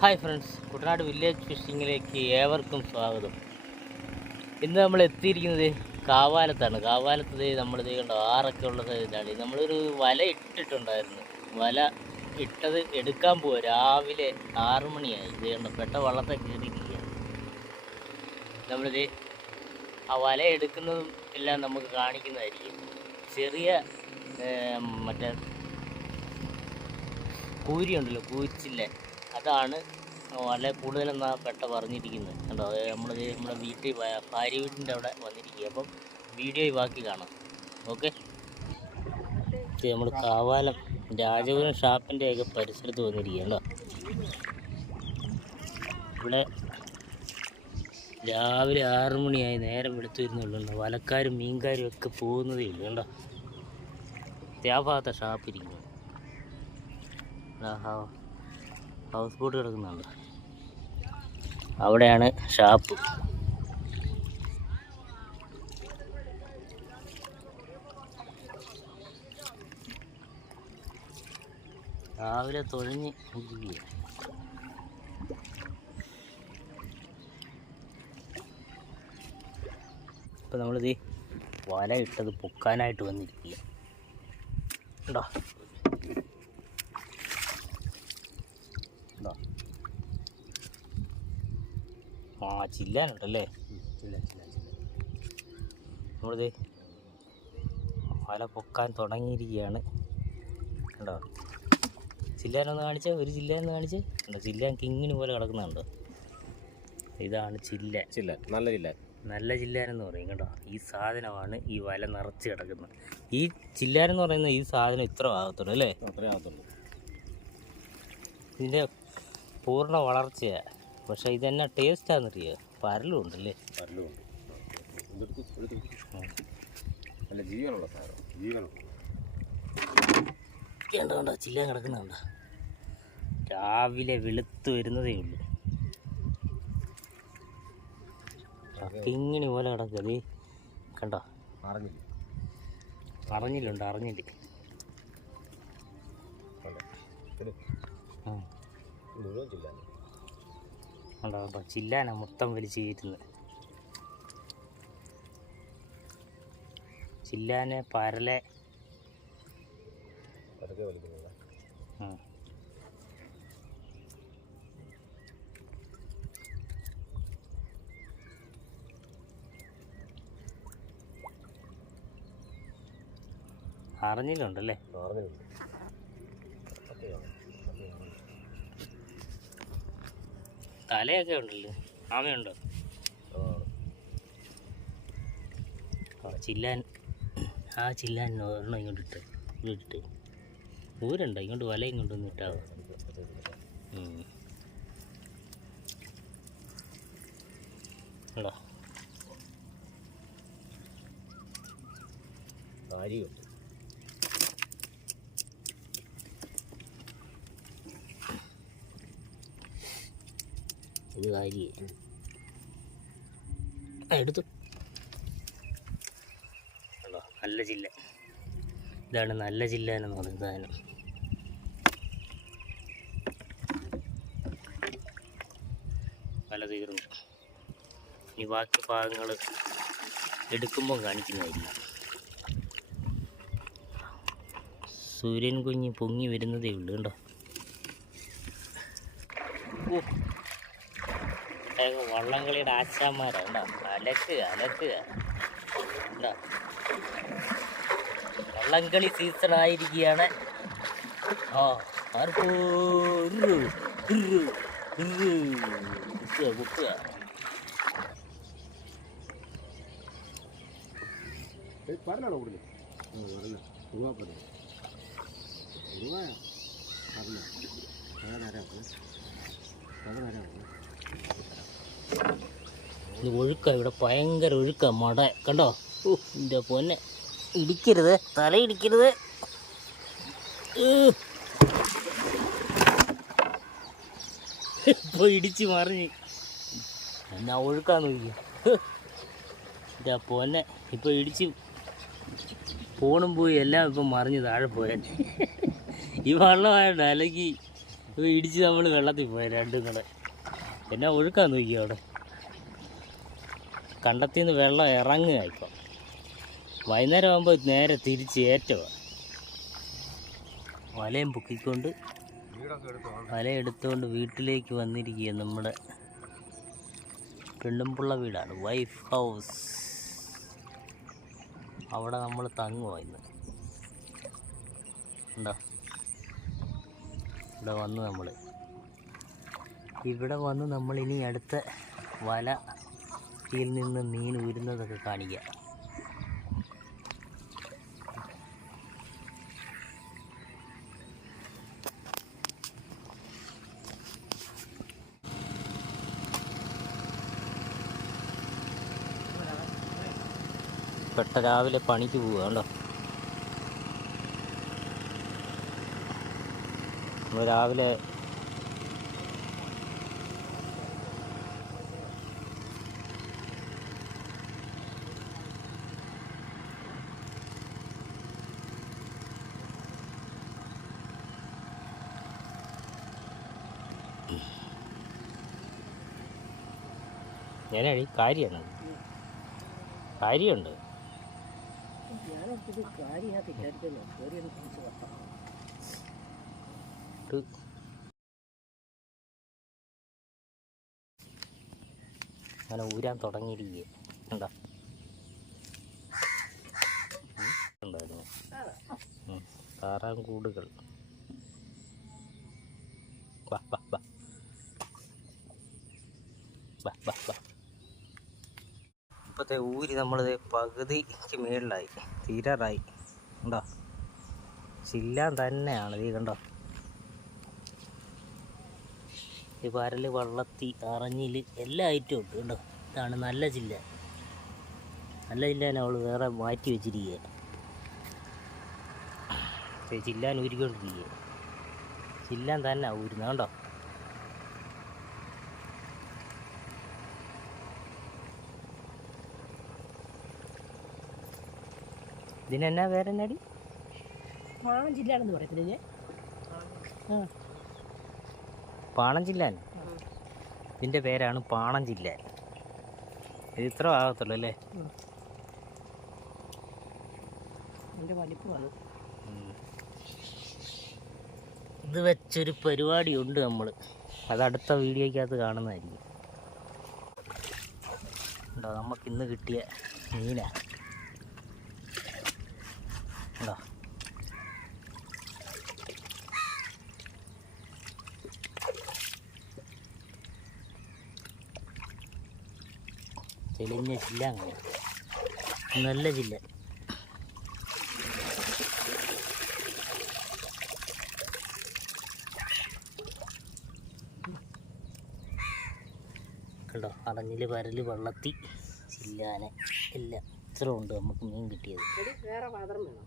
Hi friends. Kuttanad village ഫിഷിങ്ങിലേക്ക് ഏവർക്കും സ്വാഗതം. ഇന്ന് നമ്മൾ എത്തിയിരിക്കുന്നത് കാവാലത്താണ്. കാവാലത്ത് നമ്മളിത് കണ്ടോ ആറൊക്കെ ഉള്ള ഇതാണ് നമ്മളൊരു വല ഇട്ടിട്ടുണ്ടായിരുന്നു. വല ഇട്ടത് എടുക്കാൻ പോവുക രാവിലെ ആറ് മണിയായി. ഇത് കണ്ടോ പെട്ട വള്ളത്തെ കയറിയിരിക്കുക നമ്മളിത് ആ വല എടുക്കുന്നതും എല്ലാം നമുക്ക് കാണിക്കുന്നതായിരിക്കും. ചെറിയ മറ്റേ കൂരി ഉണ്ടല്ലോ അതാണ് വളരെ കൂടുതലെന്നാ പെട്ട പറഞ്ഞിരിക്കുന്നത്. കണ്ടോ അത് നമ്മൾ നമ്മുടെ വീട്ടിൽ ഭാര്യ വീട്ടിന്റെ അവിടെ വന്നിരിക്കുക. അപ്പം വീഡിയോ ബാക്കി കാണാം. ഓക്കെ? നമ്മൾ കാവാലം രാജപുരം ഷാപ്പിന്റെ ഒക്കെ പരിസരത്ത് വന്നിരിക്കുക. കേട്ടോ ഇവിടെ രാവിലെ ആറ് മണിയായി നേരം വെളുത്തു വരുന്നുള്ളൂ വലക്കാരും മീൻകാരും ഒക്കെ പോകുന്നതേ ഉള്ളൂ. കണ്ടോ? ആ ഷാപ്പ് ഇരിക്കുന്നു ഇരിക്കുന്നത് ഹൗസ് ബോട്ട് കിടക്കുന്നുണ്ട് അവിടെയാണ് ഷാപ്പ്. രാവിലെ തൊഴിഞ്ഞ് ഇപ്പം നമ്മളിത് വല ഇട്ടത് പൊക്കാനായിട്ട് വന്നിരിക്കുക. ഉണ്ടോ ആ ചില്ലാനുണ്ടല്ലേ നമ്മളിത് വല പൊക്കാൻ തുടങ്ങിയിരിക്കുകയാണ്. കണ്ടോ? ചില്ലാനൊന്ന് കാണിച്ചേ ഒരു ചില്ലാനൊന്ന് കാണിച്ചേ. കണ്ടോ ചില്ലാൻ കിങ്ങിന് പോലെ കിടക്കുന്നുണ്ട്. ഇതാണ് ചില്ല. ചില്ല നല്ല ചില്ല നല്ല ചില്ലാനെന്ന് പറയും കേട്ടോ ഈ സാധനമാണ് ഈ വല നിറച്ച് കിടക്കുന്നത്. ഈ ചില്ലാനെന്ന് പറയുന്ന ഈ സാധനം ഇത്ര ആകത്തുള്ളൂ അല്ലേ? അത്രേ ആകത്തുള്ളൂ ഇതിന്റെ പൂർണ വളർച്ചയാണ്. പക്ഷേ ഇതെന്നാ ടേസ്റ്റാണെന്നറിയോ പരലും ഉണ്ടല്ലേ എടുത്ത് നല്ല ജീവനുള്ള സാധനം. ജീവനുള്ള കണ്ടോ കണ്ടോ? ചില്ലാൻ കിടക്കുന്നുണ്ടോ രാവിലെ വെളുത്ത് വരുന്നതേ ഉള്ളൂ. ഇങ്ങനെ പോലെ കിടക്കുക. നീ കണ്ടോ? അറിഞ്ഞില്ല? അറിഞ്ഞില്ലുണ്ട് അറിഞ്ഞില്ല? മുഴുവൻ ചില്ല കണ്ടോ ചില്ലാന മൊത്തം വലിച്ച് കയറ്റുന്നത് ചില്ലാന് പരലെ. അറിഞ്ഞില്ലുണ്ടല്ലേ അറിഞ്ഞില്ല തലയൊക്കെ ഉണ്ടല്ലോ. ആമയുണ്ടോ? ആ. ചില്ലാൻ ആ ചില്ലാൻ ഒരെണ്ണം ഇങ്ങോട്ട് ഇട്ട് ഇങ്ങോട്ടിട്ട് ഊരുണ്ടോ ഇങ്ങോട്ട് വല ഇങ്ങോട്ട് ഒന്ന് ഇട്ടാവോ ഉണ്ടോ? കാര്യമുണ്ട് ഇത് കാര്യം. എടുത്തു. കണ്ടോ? നല്ല ജില്ല ഇതാണ് നല്ല ജില്ല എന്ന് പറയുന്നത് സാധനം. പല തീർന്നു. ഈ ബാക്കി ഭാഗങ്ങൾ എടുക്കുമ്പോൾ കാണിക്കുന്നതായിരിക്കും. സൂര്യൻ കുഞ്ഞ് പൊങ്ങി വരുന്നതേ ഉള്ളൂ കണ്ടോ? ഓ വള്ളംകളിയുടെ ആശാന്മാരാ. ഉണ്ടോ അലക്കുക അലക്കുക വള്ളംകളി സീസൺ ആയിരിക്കുകയാണ്. ആ ആർക്കോ ഉറു, ഉറു, ഉറു. കുത്തുക കുത്തുക. പരലാരാ പരലാരാ ഇത് ഒഴുക്ക ഇവിടെ ഭയങ്കര ഒഴുക്ക മട. കണ്ടോ? എന്റെ പൊന്നെ. ഇടിക്കരുത് തല ഇടിക്കരുത്. ഇപ്പൊ ഇടിച്ച് മറിഞ്ഞ്. എന്നാ ഒഴുക്കാന്ന് നോക്കിയ എന്റെ പൊന്നെ ഇപ്പൊ ഇടിച്ച് ഫോണും പോയി എല്ലാം ഇപ്പം മറിഞ്ഞ് താഴെ പോയാൽ. ഈ വെള്ളമായിട്ട് അല്ലെങ്കിൽ ഇടിച്ച് നമ്മൾ വെള്ളത്തിൽ പോയ രണ്ടും കൂടെ. എന്നാ ഒഴുക്കാൻ നോക്കി അവിടെ? കണ്ടത്തിൽ നിന്ന് വെള്ളം ഇറങ്ങുക ഇപ്പം. വൈകുന്നേരം ആകുമ്പോൾ നേരെ തിരിച്ച് ഏറ്റവും. വലയും പൊക്കിക്കൊണ്ട് വല എടുത്തുകൊണ്ട് വീട്ടിലേക്ക് വന്നിരിക്കുക നമ്മുടെ പെണ്ണുംപിള്ള വീടാണ് വൈഫ് ഹൗസ് അവിടെ നമ്മൾ തങ്ങുക ഇന്ന്. ഉണ്ടോ ഇവിടെ വന്ന് നമ്മൾ ഇവിടെ വന്ന് നമ്മൾ ഇനി അടുത്ത വലയിൽ നിന്ന് മീൻ ഉരുന്നതൊക്കെ കാണിക്കാം. പെട്ട രാവിലെ പണിക്ക് നമ്മൾ രാവിലെ ഞാനാണ് കാര്യമാണ് കാര്യമുണ്ട്. അങ്ങനെ ഊരാൻ തുടങ്ങിയിരിക്കുക എന്താ വാ വാ വാ വാ വാ ഇപ്പോഴത്തെ ഊരി നമ്മളിത് പകുതിക്ക് മേളിലായി തീരാറായി. ഉണ്ടോ ചില്ലാൻ തന്നെയാണ്. ഇത് കണ്ടോ? ഈ പരൽ വള്ളത്തി അറഞ്ഞിൽ എല്ലാ ഐറ്റവും ഉണ്ട് കണ്ടോ? ഇതാണ് നല്ല ചില്ല. നല്ല ചില്ലാൻ അവൾ വേറെ മാറ്റി വെച്ചിരിക്കുക ചില്ലാൻ ഊരിക്കൊണ്ടിരിക്കുക ചില്ലാൻ തന്നെ ഊരുന്നത് കണ്ടോ? ഇതിനെന്നാ വേറെ എന്നാടി പാണം ജില്ലയാണെന്ന് പറയത്തില്ലേ പാണം ജില്ലാൻ? ഇതിന്റെ പേരാണ് പാണം ജില്ല ഇത് ഇത്ര ആകത്തുള്ളൂ അല്ലേ? എന്റെ വലിപ്പമാണ്. ഇത് വെച്ചൊരു പരിപാടി ഉണ്ട് നമ്മൾ അത് അടുത്ത വീഡിയോക്കകത്ത് കാണുന്നതായിരിക്കും. ഉണ്ടോ? നമുക്ക് ഇന്ന് കിട്ടിയ മീന ഉണ്ടോ തെളിഞ്ഞ ജില്ല അങ്ങനെ. നല്ല ജില്ല കേട്ടോ അടഞ്ഞിൽ വരൽ വെള്ളത്തി ചില്ലാന എല്ലാം ഇത്ര ഉണ്ട് നമുക്ക് മീൻ കിട്ടിയത്. വേറെ പാത്രം വേണം.